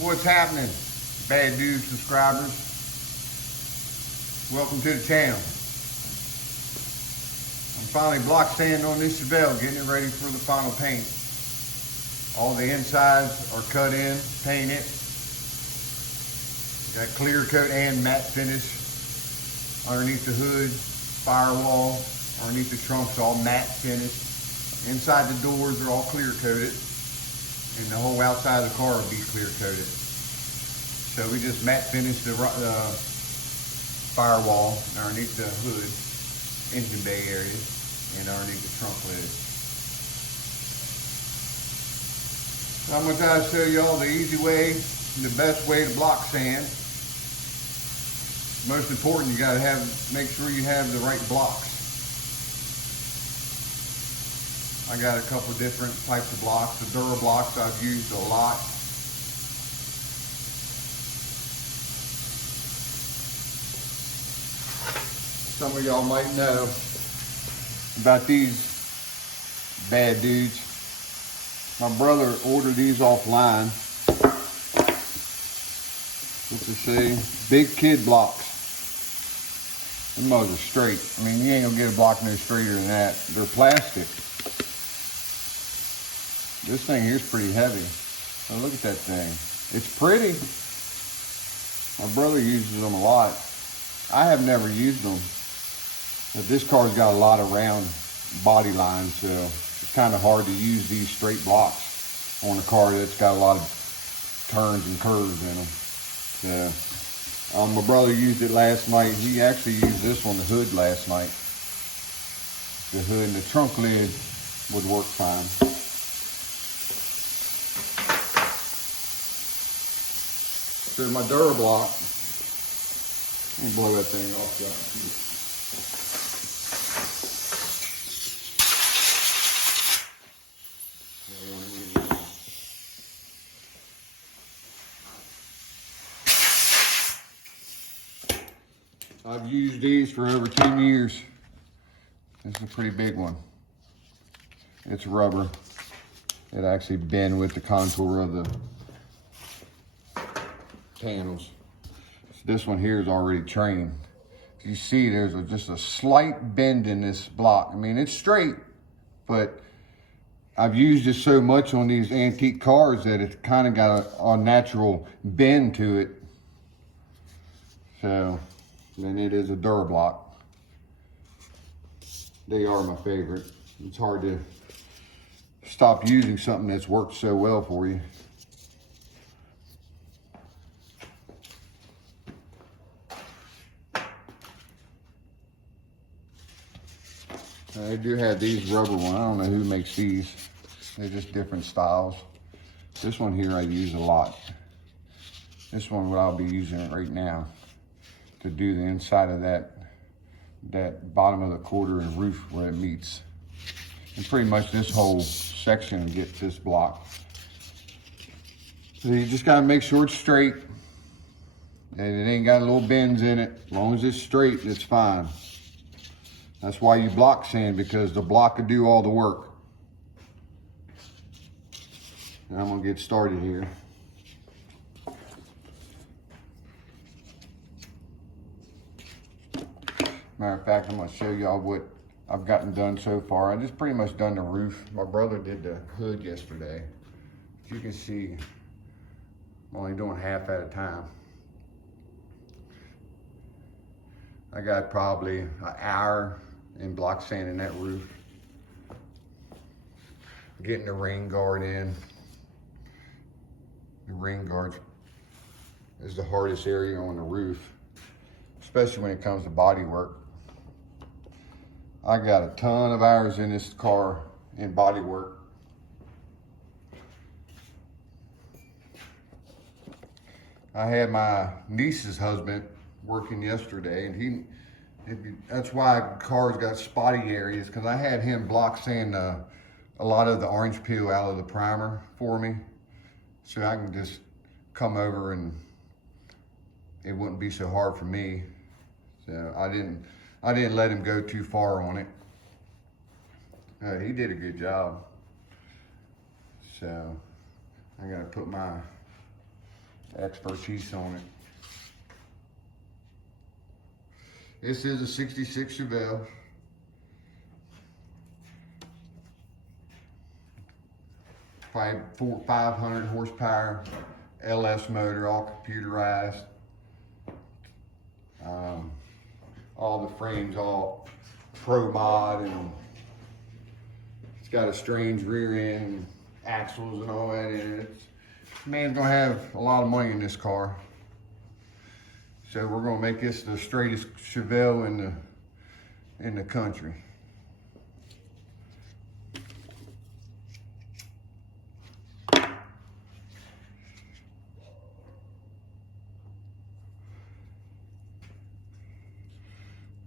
What's happening, Bad Dude subscribers? Welcome to the channel. I'm finally block sanding on this chevelle, getting it ready for the final paint. All the insides are cut in, painted. Got clear coat and matte finish underneath the hood, firewall, underneath the trunk's all matte finish. Inside the doors are all clear coated, and the whole outside of the car will be clear coated. So we just matte finished the firewall underneath the hood, engine bay area, and underneath the trunk lid. So I'm going to try to show y'all the easy way, the best way to block sand. Most important, you got to make sure you have the right blocks. I got a couple different types of blocks. The Dura blocks I've used a lot. Some of y'all might know about these Bad Dudes. My brother ordered these offline. What's it say? Big kid blocks. Them mugs are straight. I mean, you ain't gonna get a block no straighter than that. They're plastic. This thing here's pretty heavy. Oh, look at that thing. It's pretty. My brother uses them a lot. I have never used them. But this car's got a lot of round body lines, so it's kind of hard to use these straight blocks on a car that's got a lot of turns and curves in them. So, my brother used it last night. He actually used this on the hood last night. The hood and the trunk lid would work fine. So my Dura block, let me blow that thing off. I've used these for over 10 years. This is a pretty big one. It's rubber. It actually bend with the contour of the panels. So this one here is already trained. You see there's just a slight bend in this block. I mean, it's straight, but I've used it so much on these antique cars that it's kind of got a natural bend to it. So, then it is a Dura block. They are my favorite. It's hard to stop using something that's worked so well for you. I do have these rubber ones. I don't know who makes these. They're just different styles. This one here I use a lot. This one, what I'll be using it right now to do the inside of that bottom of the quarter and roof where it meets. And pretty much this whole section will get this block. So you just gotta make sure it's straight. And it ain't got little bends in it. As long as it's straight, it's fine. That's why you block sand, because the block will do all the work. And I'm gonna get started here. Matter of fact, I'm gonna show y'all what I've gotten done so far. I just pretty much done the roof. My brother did the hood yesterday. As you can see, I'm only doing half at a time. I got probably an hour in block sanding that roof. Getting the rain guard in. The rain guard is the hardest area on the roof, especially when it comes to body work. I got a ton of hours in this car in body work. I had my niece's husband working yesterday, and that's why cars got spotty areas, because I had him block sand a lot of the orange peel out of the primer for me, so I can just come over and it wouldn't be so hard for me. So I didn't let him go too far on it. He did a good job. So I gotta put my expertise on it. This is a 66 Chevelle. Probably 500 horsepower LS motor, all computerized. All the frames, all pro mod, and it's got a strange rear end, and axles and all that in it. Man's gonna have a lot of money in this car. So we're gonna make this the straightest Chevelle in the country.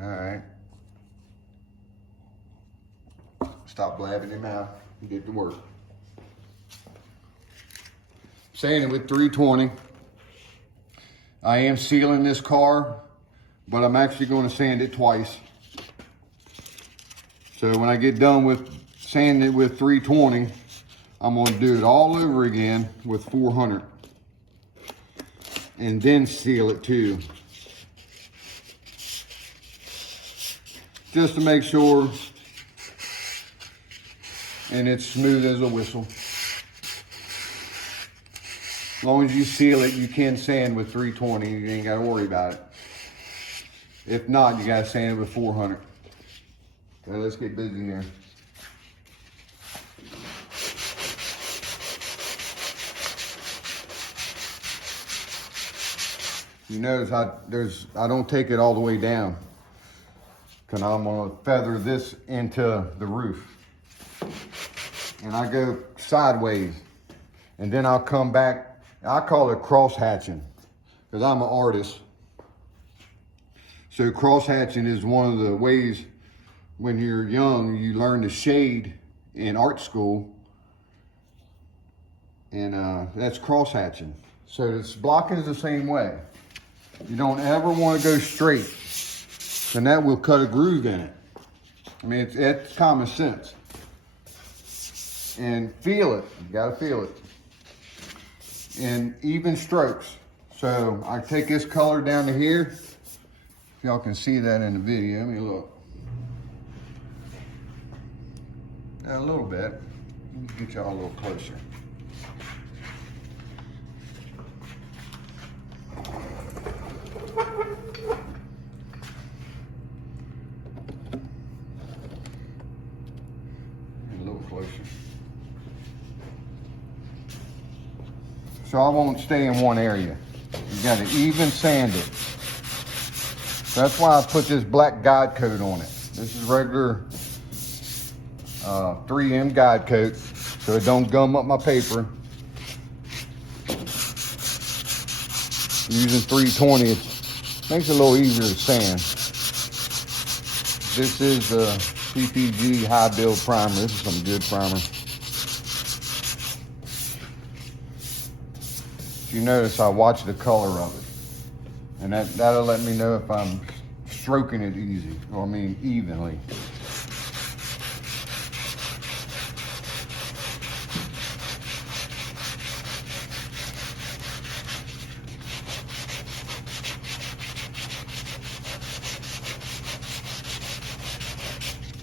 All right. Stop blabbing your mouth and get to work. Sanding with 320. I am sealing this car, but I'm actually going to sand it twice. So when I get done with sanding it with 320, I'm going to do it all over again with 400. And then seal it too. Just to make sure, and it's smooth as a whistle. As long as you seal it, you can sand with 320. You ain't got to worry about it. If not, you got to sand it with 400. Okay, let's get busy here. You notice I don't take it all the way down, because I'm going to feather this into the roof. And I go sideways, and then I'll come back. I call it cross hatching, because I'm an artist. So cross hatching is one of the ways when you're young, you learn to shade in art school. And that's cross hatching. So this blocking is the same way. You don't ever want to go straight, and that will cut a groove in it. I mean, it's common sense. And feel it, you gotta feel it. In even strokes. So I take this color down to here. If y'all can see that in the video, let me look. A little bit. Let me get y'all a little closer. A little closer. So I won't stay in one area. You gotta even sand it. That's why I put this black guide coat on it. This is regular 3M guide coat, so it don't gum up my paper. Using 320, it makes it a little easier to sand. This is the PPG high build primer. This is some good primer. If you notice, I watch the color of it, and that'll let me know if I'm stroking it easy, or I mean evenly.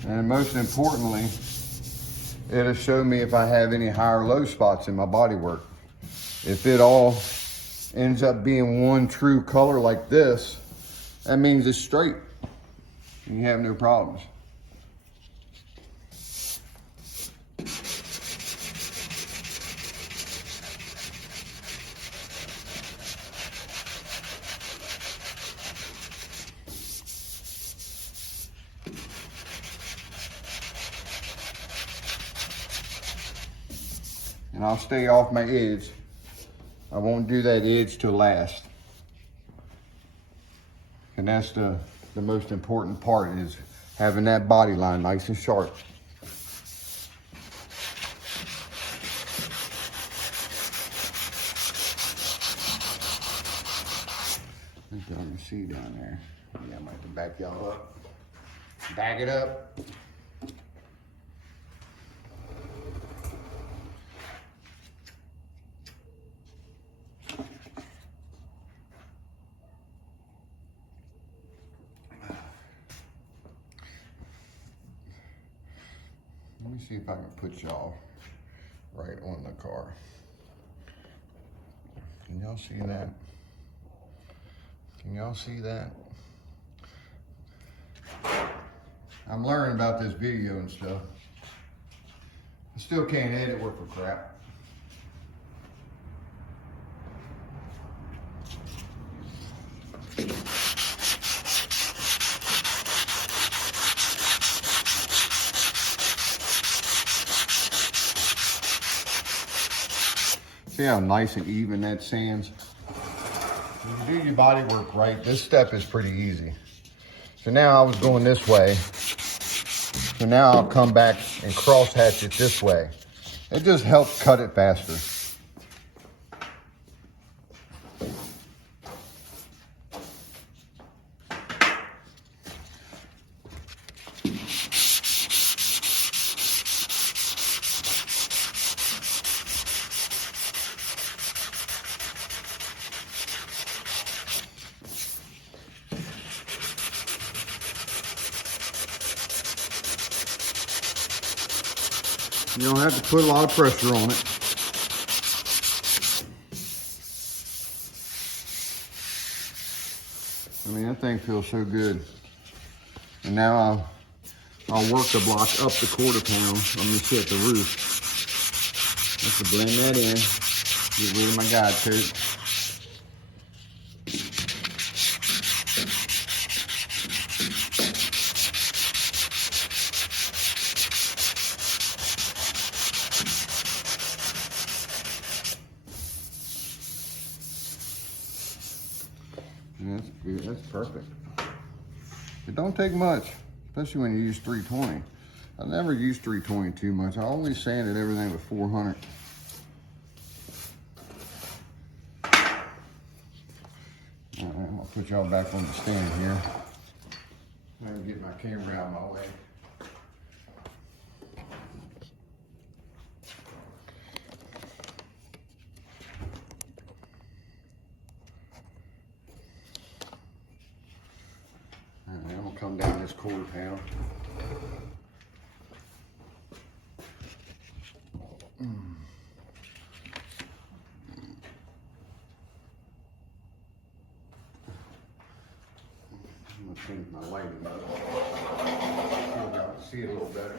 And most importantly, it'll show me if I have any high or low spots in my bodywork. If it all ends up being one true color like this, that means it's straight and you have no problems. And I'll stay off my edge. I won't do that edge till last. And that's the most important part, is having that body line nice and sharp. You can see down there. Yeah, I might have to back y'all up. Back it up. me see if I can put y'all right on the car. Can y'all see that? Can y'all see that? I'm learning about this video and stuff. I still can't edit worth for crap. See how nice and even that sands? When you do your body work right, this step is pretty easy. So now I was going this way. So now I'll come back and cross hatch it this way. It just helps cut it faster. You don't have to put a lot of pressure on it. I mean, that thing feels so good. And now I'll work the block up the 1/4 pound. I'm gonna sit at the roof. Just to blend that in. Get rid of my guide coat. And that's good. That's perfect. It don't take much, especially when you use 320. I never use 320 too much. I always sanded everything with 400. All right, I'm gonna put y'all back on the stand here. I'm gonna get my camera out of my way. All right, I'm gonna come down this 1/4 pound. I'm gonna change my lighting mode. So that I can see it a little better.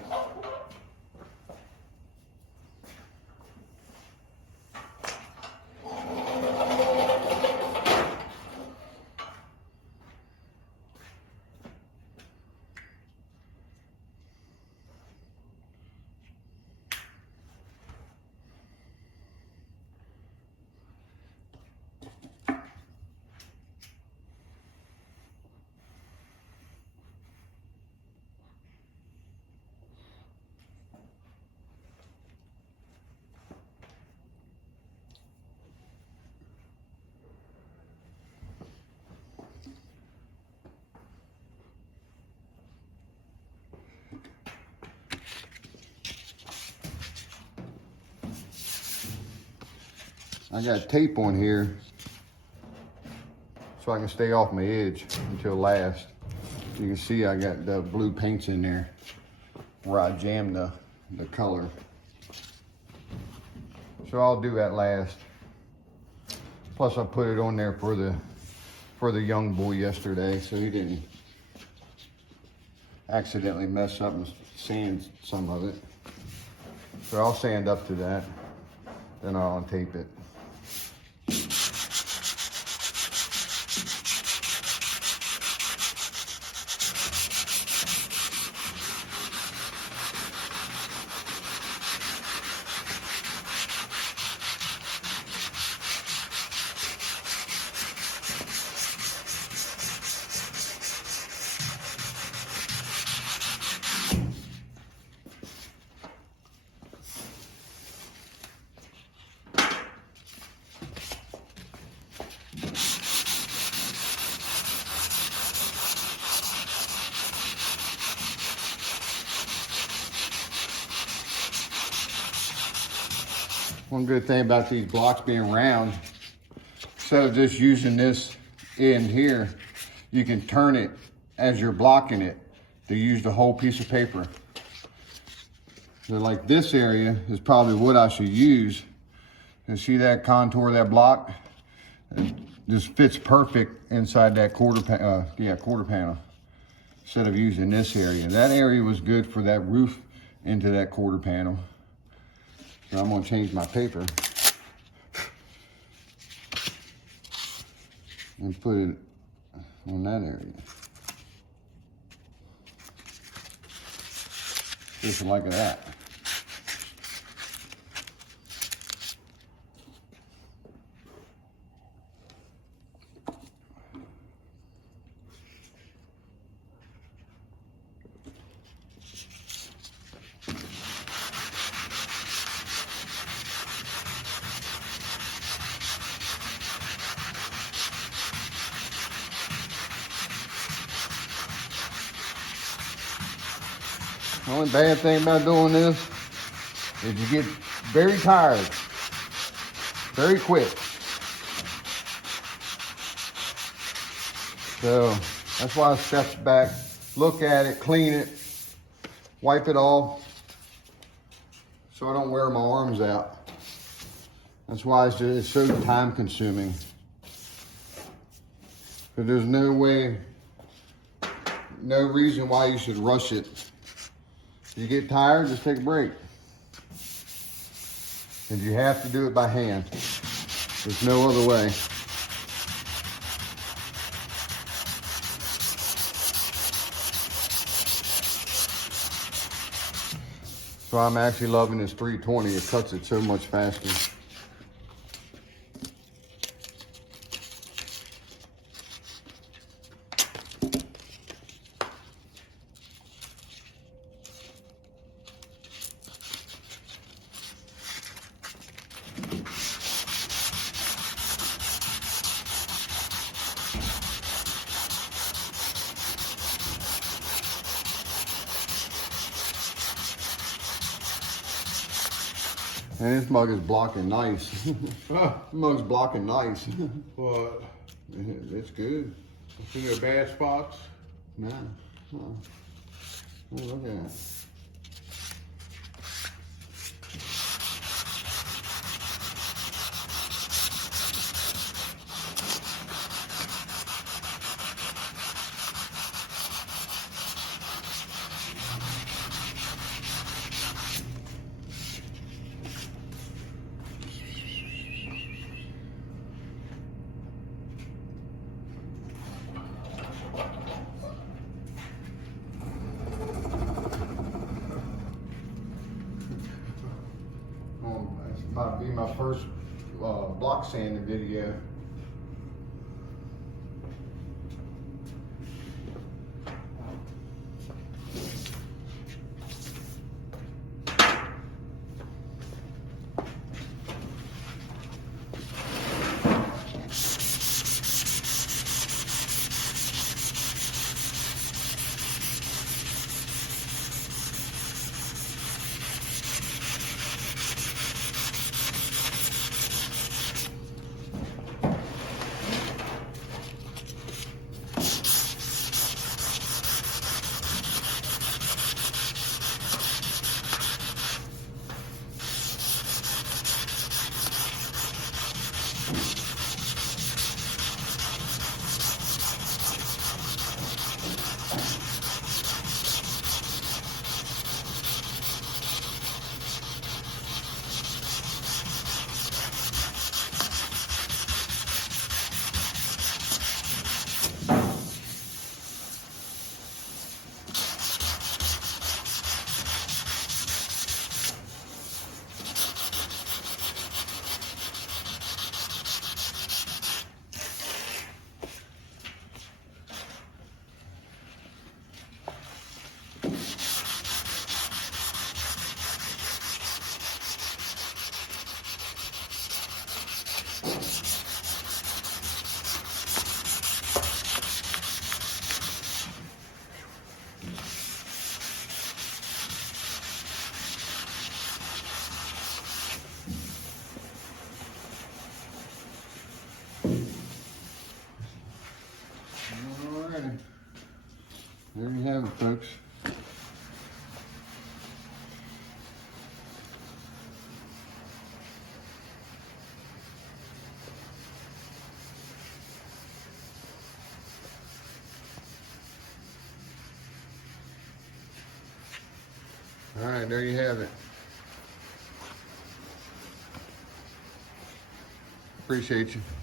I got tape on here so I can stay off my edge until last. You can see I got the blue paints in there where I jammed the color. So I'll do that last. Plus I put it on there for the young boy yesterday so he didn't accidentally mess up and sand some of it. So I'll sand up to that, then I'll untape it. One good thing about these blocks being round, instead of just using this in here, you can turn it as you're blocking it to use the whole piece of paper. So like this area is probably what I should use. And see that contour of that block? It just fits perfect inside that quarter panel. Instead of using this area. That area was good for that roof into that quarter panel. So I'm gonna change my paper and put it on that area. Just like that. The only bad thing about doing this is you get very tired, very quick. So that's why I step back, look at it, clean it, wipe it off, so I don't wear my arms out. That's why it's so time consuming. But there's no way, no reason why you should rush it. You get tired, just take a break. And you have to do it by hand. There's no other way. So I'm actually loving this 320. It cuts it so much faster. And this mug is blocking nice. This mug's blocking nice. What? It's good. See the bad spots? No. Oh, look at that. It's about to be my first block sanding video. Alrighty. There you have it, folks. All right, there you have it. Appreciate you.